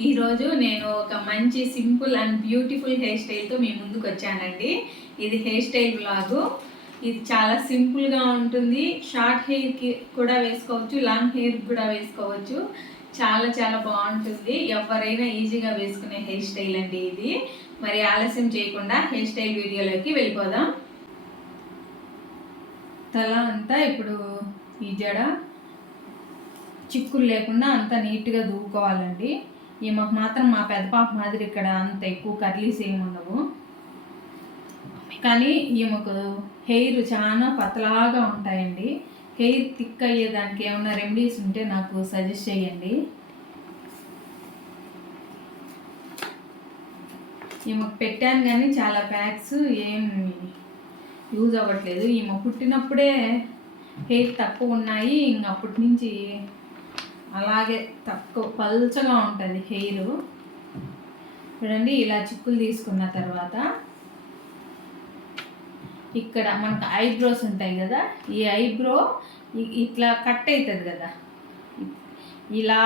ఈరోజు నేను ఒక మంచి సింపుల్ అండ్ బ్యూటిఫుల్ హెయిర్ స్టైల్తో మీ ముందుకు వచ్చానండి. ఇది హెయిర్ స్టైల్ బ్లాగు. ఇది చాలా సింపుల్గా ఉంటుంది. షార్ట్ హెయిర్కి కూడా వేసుకోవచ్చు, లాంగ్ హెయిర్కి కూడా వేసుకోవచ్చు. చాలా చాలా బాగుంటుంది. ఎవరైనా ఈజీగా వేసుకునే హెయిర్ స్టైల్ అండి ఇది. మరి ఆలస్యం చేయకుండా హెయిర్ స్టైల్ వీడియోలోకి వెళ్ళిపోదాం. తల అంతా ఇప్పుడు ఈ జడ చిక్కులు లేకుండా అంతా నీట్గా దూకోవాలండి. ఈమెకు మాత్రం మా పెద్ద పాప మాదిరి ఇక్కడ అంత ఎక్కువ కర్లీస్ ఏమి ఉండవు, కానీ ఈమెకు హెయిర్ చాలా పతలాగా ఉంటాయండి. హెయిర్ థిక్ అయ్యేదానికి ఏమైనా రెమెడీస్ ఉంటే నాకు సజెస్ట్ చేయండి. ఈమెకు పెట్టాను కానీ చాలా ప్యాక్స్ ఏం యూజ్ అవ్వట్లేదు. ఈమె పుట్టినప్పుడే హెయిర్ తక్కువ ఉన్నాయి, ఇంకప్పటి నుంచి అలాగే తక్కువ పల్చగా ఉంటుంది హెయిర్. చూడండి, ఇలా చిక్కులు తీసుకున్న తర్వాత ఇక్కడ మనకు ఐబ్రోస్ ఉంటాయి కదా, ఈ ఐబ్రో ఇట్లా కట్ అవుతుంది కదా, ఇలా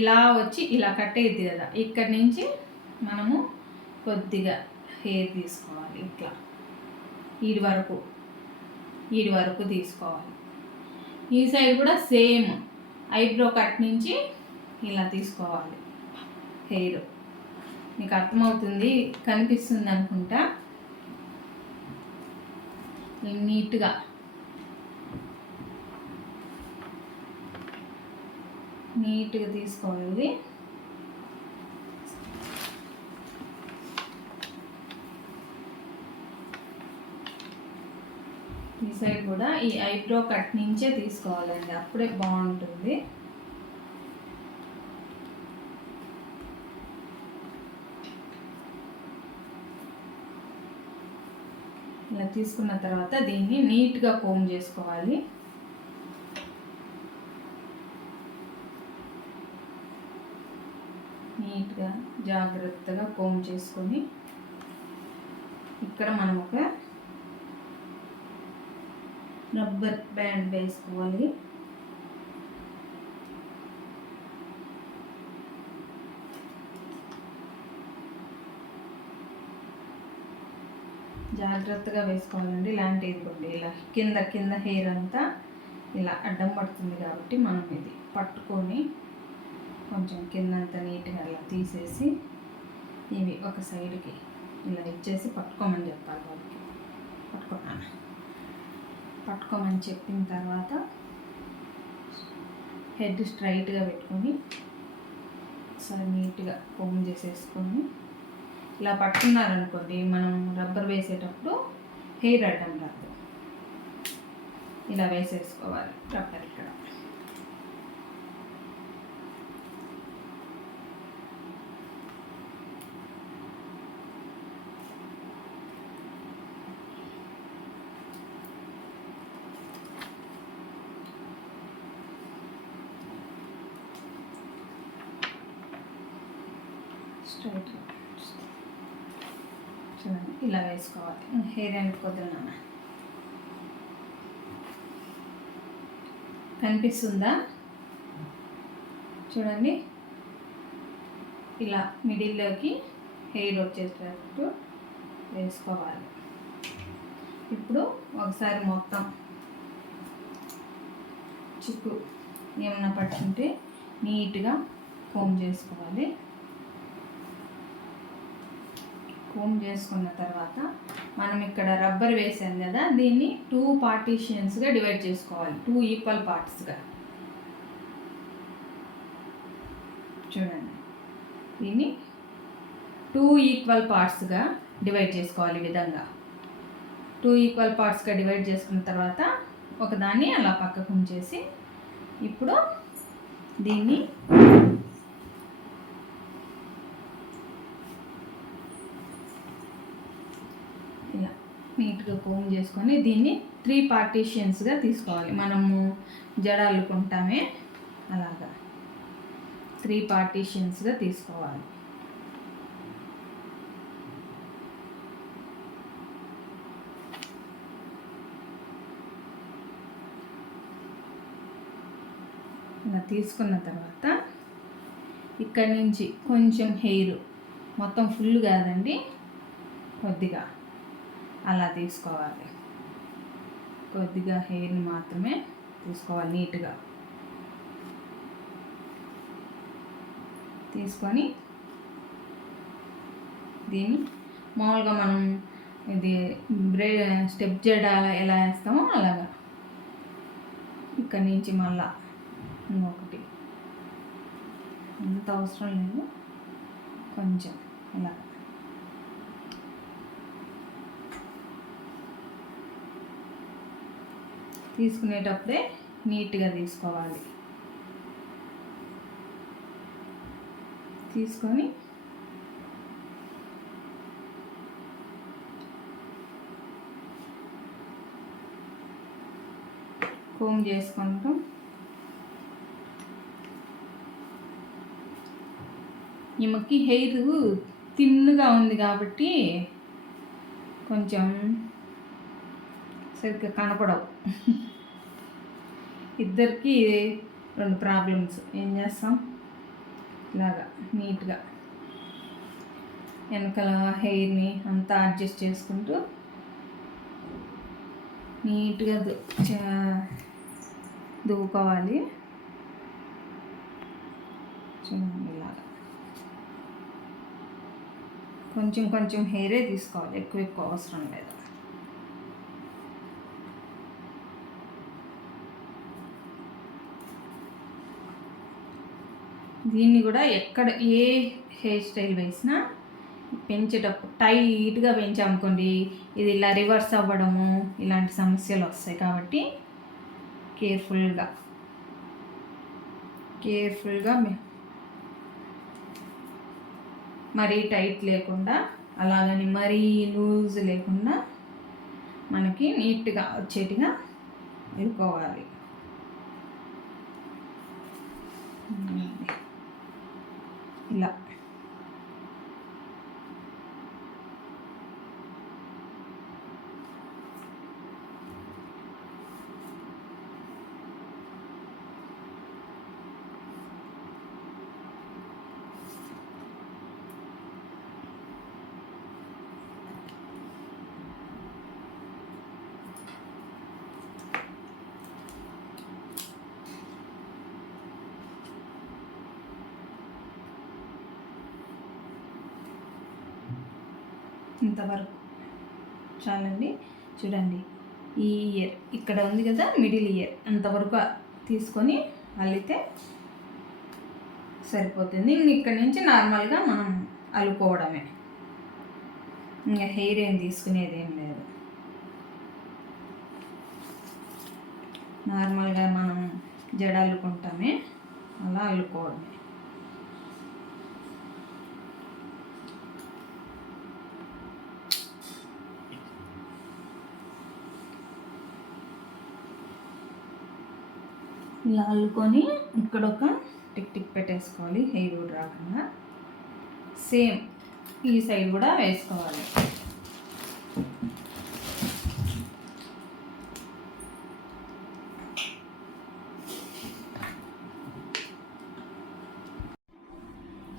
ఇలా వచ్చి ఇలా కట్ అవుతుంది కదా, ఇక్కడ నుంచి మనము కొద్దిగా హెయిర్ తీసుకోవాలి. ఇట్లా ఈడి వరకు తీసుకోవాలి. ఈ సైడ్ కూడా సేమ్ ఐబ్రో కట్ నుంచి ఇలా తీసుకోవాలి హెయిర్. మీకు అర్థమవుతుంది, కనిపిస్తుంది అనుకుంటా. నీట్గా తీసుకోవాలి. ఈ సైడ్ కూడా ఈ ఐబ్రో కట్ నుంచే తీసుకోవాలండి, అప్పుడే బాగుంటుంది. ఇలా తీసుకున్న తర్వాత దీన్ని నీట్గా కోమ్ చేసుకోవాలి. నీట్గా జాగ్రత్తగా కోమ్ చేసుకొని ఇక్కడ మనం ఒక రబ్బర్ బ్యాండ్ వేసుకోవాలి. జాగ్రత్తగా వేసుకోవాలండి, ఇలాంటి ఇదిగోండి ఇలా కింద హెయిర్ అంతా ఇలా అడ్డం పడుతుంది కాబట్టి మనం ఇది పట్టుకొని కొంచెం కిందంతా నీట్గా ఇలా తీసేసి ఇవి ఒక సైడ్కి ఇలా ఇచ్చేసి పట్టుకోమని చెప్పాలి వాళ్ళకి. పట్టుకోమని చెప్పిన తర్వాత హెడ్ స్ట్రైట్గా పెట్టుకొని ఒకసారి నీట్గా కోమ్ చేసేసుకొని ఇలా పట్టుకున్నారనుకోండి, మనం రబ్బర్ వేసేటప్పుడు హెయిర్ అడ్డం రాదు. ఇలా వేసేసుకోవాలి రబ్బర్ ఇక్కడ. స్ట్రైట్గా చూడండి, ఇలా వేసుకోవాలి. హెయిర్ ఎండ్ కొద్దిగా కనిపిస్తుందా? చూడండి, ఇలా మిడిల్లోకి హెయిర్ వచ్చేటట్టు వేసుకోవాలి. ఇప్పుడు ఒకసారి మొత్తం చిక్కు ఏమన్నా పట్టుకుంటే నీట్గా కోమ్ చేసుకోవాలి. కోమ్ చేసుకున్న తర్వాత మనం ఇక్కడ రబ్బర్ వేసాం కదా, దీన్ని 2 పార్టీషన్స్గా డివైడ్ చేసుకోవాలి, 2 ఈక్వల్ పార్ట్స్గా. చూడండి, దీన్ని 2 ఈక్వల్ పార్ట్స్గా డివైడ్ చేసుకోవాలి. ఈ విధంగా 2 ఈక్వల్ పార్ట్స్గా డివైడ్ చేసుకున్న తర్వాత ఒకదాన్ని అలా పక్కకు ఉంచేసి ఇప్పుడు దీన్ని ఇలా నీట్గా కోమ్ చేసుకొని దీన్ని 3 పార్టీషన్స్గా తీసుకోవాలి. మనము జడ అల్లుకుంటామే అలాగా 3 పార్టీషన్స్గా తీసుకోవాలి. ఇలా తీసుకున్న తర్వాత ఇక్కడ నుంచి కొంచెం హెయిర్, మొత్తం ఫుల్ కాదండి, కొద్దిగా అలా తీసుకోవాలి. కొద్దిగా హెయిర్ని మాత్రమే తీసుకోవాలి. నీట్గా తీసుకొని దీన్ని మామూలుగా మనం ఇది స్టెప్ జడ ఎలా వేస్తామో అలాగా ఇక్కడి నుంచి మళ్ళా ఇంకొకటి, అంత అవసరం లేదు, కొంచెం ఇలా తీసుకునేటప్పుడే నీట్గా తీసుకోవాలి. తీసుకొని కోమ్ చేసుకుంటూ ఈమెకి హెయిర్ థిన్గా ఉంది కాబట్టి కొంచెం సరిగ్గా కనపడవు. ఇద్దరికి రెండు ప్రాబ్లమ్స్. ఏం చేస్తాం, ఇలాగా నీట్గా వెనకాల హెయిర్ని అంతా అడ్జస్ట్ చేసుకుంటూ నీట్గా దువ్వుకోవాలి. చూడండి ఇలాగా కొంచెం కొంచెం హెయిరే తీసుకోవాలి, ఎక్కువ ఎక్కువ అవసరం లేదు. దీన్ని కూడా ఎక్కడ ఏ హెయిర్ స్టైల్ వేసినా పెంచేటప్పుడు టైట్గా పెంచామనుకోండి, ఇది ఇలా రివర్స్ అవ్వడము ఇలాంటి సమస్యలు వస్తాయి. కాబట్టి కేర్ఫుల్గా మరీ టైట్ లేకుండా, అలాగని మరీ లూజ్ లేకుండా మనకి నీట్గా వచ్చేట్టుగా వెళ్ళుకోవాలి. ఇలా ఇంతవరకు చాలండి. చూడండి, ఈ ఇయర్ ఇక్కడ ఉంది కదా, మిడిల్ ఇయర్ అంతవరకు తీసుకొని అల్లితే సరిపోతుంది. ఇక్కడి నుంచి నార్మల్గా మనం అల్లుకోవడమే, ఇంకా హెయిర్ ఏం తీసుకునేది ఏం లేదు. నార్మల్గా మనం జడ అల్లుకుంటామే అలా అల్లుకోవడమే. ఇలా అల్లుకొని ఇక్కడ ఒక టిక్ టిక్ పెట్టేసుకోవాలి, హెయిర్ కూడా రాకుండా. సేమ్ ఈ సైడ్ కూడా వేసుకోవాలి.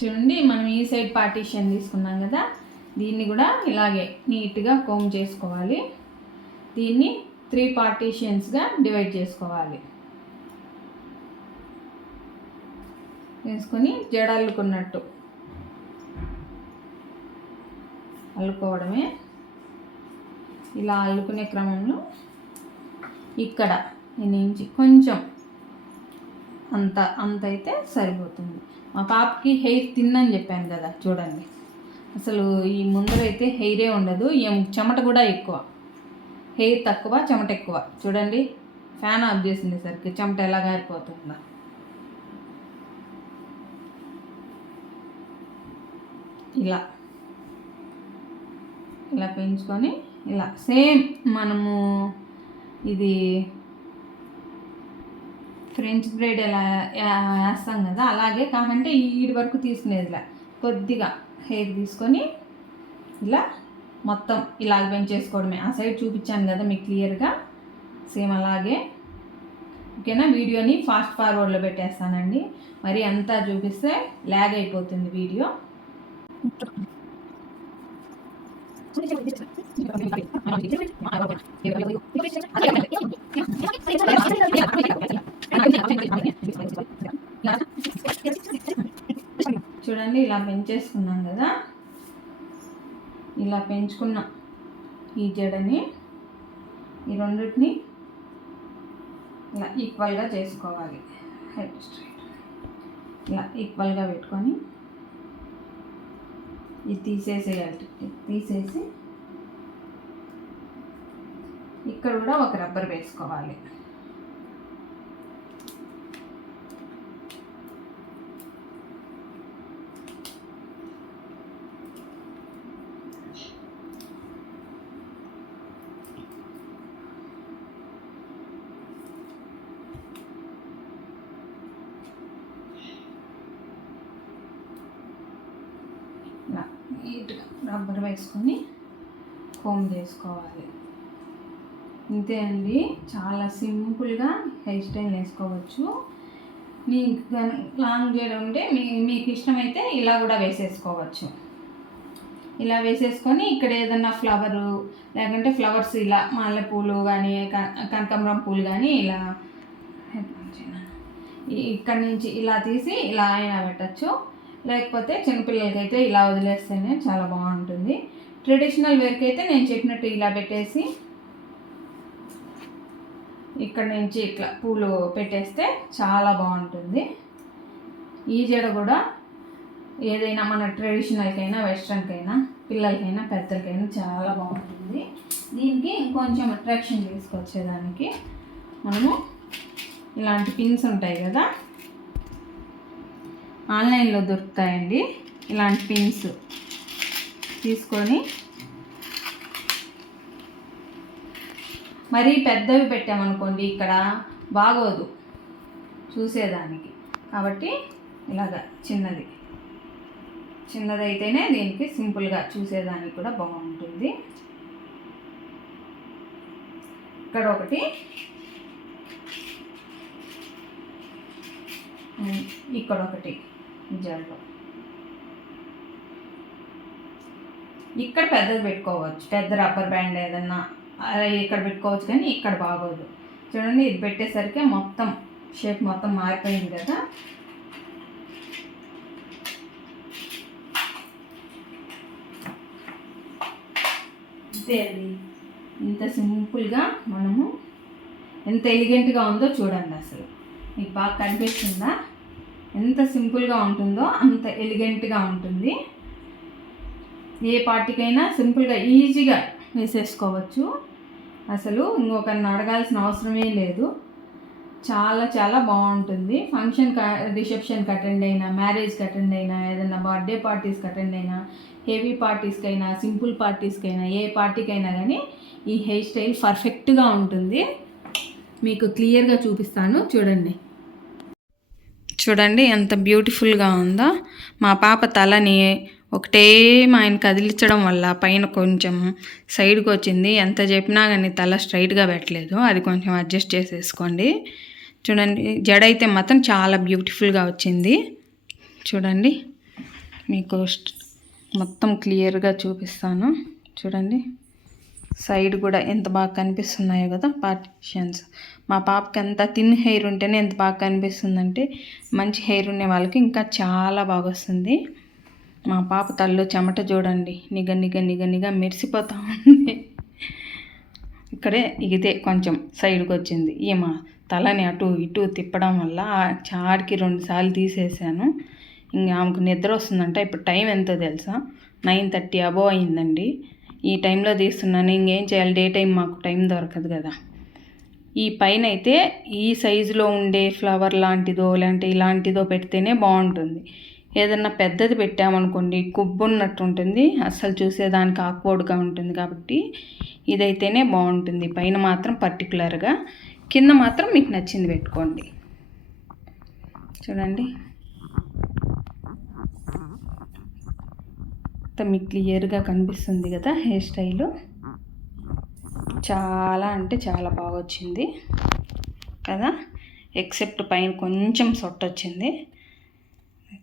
చూడండి, మనం ఈ సైడ్ పార్టీషన్ తీసుకున్నాం కదా, దీన్ని కూడా ఇలాగే నీట్గా కోమ్ చేసుకోవాలి. దీన్ని 3 పార్టీషన్స్గా డివైడ్ చేసుకోవాలి. వేసుకొని జడ అల్లుకున్నట్టు అల్లుకోవడమే. ఇలా అల్లుకునే క్రమంలో ఇక్కడ నుంచి కొంచెం అంత అయితే సరిపోతుంది. మా పాపకి హెయిర్ తిన్నని చెప్పాను కదా, చూడండి అసలు ఈ ముందరైతే హెయిరే ఉండదు, చెమట కూడా ఎక్కువ. హెయిర్ తక్కువ, చెమట ఎక్కువ. చూడండి, ఫ్యాన్ ఆఫ్ చేసిండేసరికి చెమట ఎలా గారిపోతుందా. ఇలా పెంచుకొని ఇలా సేమ్ మనము ఇది ఫ్రెంచ్ బ్రైడ్ ఎలా వేస్తాం కదా, అలాగే కామంటే ఈడి వరకు తీసుకునేదిలా కొద్దిగా హెయిర్ తీసుకొని ఇలా మొత్తం ఇలాగ పెంచేసుకోవడమే. ఆ సైడ్ చూపించాను కదా మీకు క్లియర్గా, సేమ్ అలాగే ఓకేనా. వీడియోని ఫాస్ట్ ఫార్వర్డ్లో పెట్టేస్తానండి, మరి అంతా చూపిస్తే ల్యాగ్ అయిపోతుంది వీడియో. చూడండి, ఇలా పెంచేసుకున్నాం కదా. ఇలా పెంచుకున్న ఈ జడని, ఈ రెండింటిని ఇలా ఈక్వల్గా చేసుకోవాలి. హెడ్ స్ట్రైట్ ఇలా ఈక్వల్గా పెట్టుకొని ఇది తీసేసేయాలి. తీసేసి ఇక్కడ కూడా ఒక రబ్బర్ వేసుకోవాలి. నీట్గా రబ్బర్ వేసుకొని కోమ్ చేసుకోవాలి. ఇంతే అండి, చాలా సింపుల్గా హెయిర్ స్టైల్ వేసుకోవచ్చు. మీకు లాంగ్ జడ ఉంటే మీకు ఇష్టమైతే ఇలా కూడా వేసేసుకోవచ్చు. ఇలా వేసేసుకొని ఇక్కడ ఏదన్నా ఫ్లవరు, లేకుంటే ఫ్లవర్స్ ఇలా మల్లెపూలు కానీ కనకాంబరం పూలు కానీ ఇలా ఇక్కడ నుంచి ఇలా తీసి ఇలా అయినా పెట్టచ్చు. లేకపోతే చిన్నపిల్లలకి అయితే ఇలా వదిలేస్తేనే చాలా బాగుంటుంది. ట్రెడిషనల్ వేర్కి అయితే నేను చెప్పినట్టు ఇలా పెట్టేసి ఇక్కడ నుంచి ఇట్లా పూలు పెట్టేస్తే చాలా బాగుంటుంది. ఈ జడ కూడా ఏదైనా మన ట్రెడిషనల్కైనా వెస్ట్రన్కైనా పిల్లలకైనా పెద్దలకైనా చాలా బాగుంటుంది. దీనికి ఇంకొంచెం అట్రాక్షన్ తీసుకొచ్చేదానికి మనము ఇలాంటి పిన్స్ ఉంటాయి కదా, ఆన్లైన్లో దొరుకుతాయండి. ఇలాంటి పిన్స్ తీసుకొని మరీ పెద్దవి పెట్టామనుకోండి ఇక్కడ బాగోదు చూసేదానికి, కాబట్టి ఇలాగ చిన్నదైతేనే దీనికి సింపుల్గా చూసేదానికి కూడా బాగుంటుంది. ఇక్కడ ఒకటి, ఇక్కడ ఒకటి జడలో. ఇక్కడ పెద్దది పెట్టుకోవచ్చు, పెద్ద రబ్బర్ బ్యాండ్ ఏదన్నా ఇక్కడ పెట్టుకోవచ్చు, కానీ ఇక్కడ బాగోదు. చూడండి, ఇది పెట్టేసరికి మొత్తం షేప్ మొత్తం మారిపోయింది కదా. అంతే అండి, ఇంత సింపుల్గా మనము ఎంత ఎలిగెంట్గా ఉందో చూడండి. అసలు మీకు బాగా కనిపిస్తుందా? ఎంత సింపుల్గా ఉంటుందో అంత ఎలిగెంట్గా ఉంటుంది. ఏ పార్టీకైనా సింపుల్గా ఈజీగా వేసేసుకోవచ్చు. అసలు ఇంకొకరిని అడగాల్సిన అవసరమే లేదు. చాలా చాలా బాగుంటుంది. రిసెప్షన్కి అటెండ్ అయినా, మ్యారేజ్కి అటెండ్ అయినా, ఏదైనా బర్త్డే పార్టీస్కి అటెండ్ అయినా, హెవీ పార్టీస్కైనా, సింపుల్ పార్టీస్కైనా, ఏ పార్టీకైనా కానీ ఈ హెయిర్ స్టైల్ పర్ఫెక్ట్గా ఉంటుంది. మీకు క్లియర్గా చూపిస్తాను చూడండి ఎంత బ్యూటిఫుల్గా ఉందో. మా పాప తలని ఒకటే ఆయన కదిలించడం వల్ల పైన కొంచెం సైడ్కి వచ్చింది. ఎంత చెప్పినా కానీ తల స్ట్రైట్గా పెట్టలేదు, అది కొంచెం అడ్జస్ట్ చేసేసుకోండి. చూడండి, జడ అయితే మాత్రం చాలా బ్యూటిఫుల్గా వచ్చింది. చూడండి, మీకు మొత్తం క్లియర్గా చూపిస్తాను. చూడండి, సైడ్ కూడా ఎంత బాగా కనిపిస్తున్నాయో కదా పార్టిషన్స్. మా పాపకి ఎంత థిన్ హెయిర్ ఉంటేనే ఎంత బాగా కనిపిస్తుందంటే, మంచి హెయిర్ ఉండే వాళ్ళకి ఇంకా చాలా బాగా వస్తుంది. మా పాప తల్లో చెమట చూడండి, నిగ మెరిసిపోతూ ఉంది. ఇక్కడే ఇదే కొంచెం సైడ్కి వచ్చింది. మా తలని అటు ఇటు తిప్పడం వల్ల చాడికి 2 సార్లు తీసేసాను. ఇంకా ఆమెకు నిద్ర వస్తుందంట. ఇప్పుడు టైం ఎంతో తెలుసా? 9:30 అబోవ్ అయిందండి. ఈ టైంలో తీస్తున్నాను. ఇంకేం చేయాలి, డే టైం మాకు టైం దొరకదు కదా. ఈ పైన అయితే ఈ సైజులో ఉండే ఫ్లవర్ లాంటిదో లేదంటే ఇలాంటిదో పెడితేనే బాగుంటుంది. ఏదన్నా పెద్దది పెట్టామనుకోండి కుబ్బున్నట్టు ఉంటుంది, అస్సలు చూసేదానికి ఆక్వర్డ్గా ఉంటుంది. కాబట్టి ఇదైతేనే బాగుంటుంది. పైన మాత్రం పర్టికులర్గా, కింద మాత్రం మీకు నచ్చింది పెట్టుకోండి. చూడండి, మీకు క్లియర్గా కనిపిస్తుంది కదా హెయిర్ స్టైలు. చాలా అంటే చాలా బాగా వచ్చింది కదా. ఎక్సెప్ట్ పైన కొంచెం సొట్ట వచ్చింది.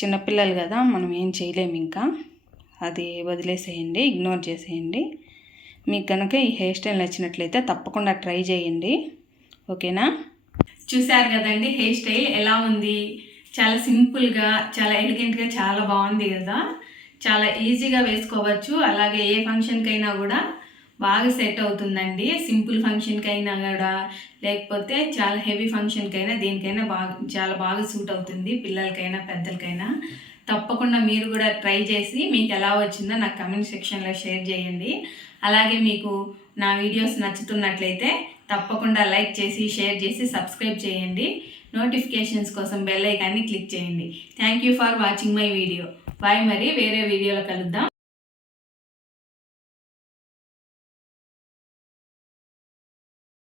చిన్నపిల్లలు కదా, మనం ఏం చేయలేము, ఇంకా అది వదిలేసేయండి, ఇగ్నోర్ చేసేయండి. మీకు కనుక ఈ హెయిర్ స్టైల్ నచ్చినట్లయితే తప్పకుండా ట్రై చేయండి, ఓకేనా? చూసారు కదండి హెయిర్ స్టైల్ ఎలా ఉంది. చాలా సింపుల్గా, చాలా ఎలిగెంట్గా, చాలా బాగుంది కదా. చాలా ఈజీగా వేసుకోవచ్చు. అలాగే ఏ ఫంక్షన్కైనా కూడా బాగా సెట్ అవుతుందండి. సింపుల్ ఫంక్షన్కి అయినా కూడా, లేకపోతే చాలా హెవీ ఫంక్షన్కైనా, దేనికైనా చాలా బాగా సూట్ అవుతుంది, పిల్లలకైనా పెద్దలకైనా. తప్పకుండా మీరు కూడా ట్రై చేసి మీకు ఎలా వచ్చిందో నాకు కమెంట్ సెక్షన్లో షేర్ చేయండి. అలాగే మీకు నా వీడియోస్ నచ్చుతున్నట్లయితే తప్పకుండా లైక్ చేసి, షేర్ చేసి, సబ్స్క్రైబ్ చేయండి. నోటిఫికేషన్స్ కోసం బెల్ ఐకాన్ని క్లిక్ చేయండి. Thank you for watching my video. Bye. మరి వేరే వీడియోలో కలుద్దాం.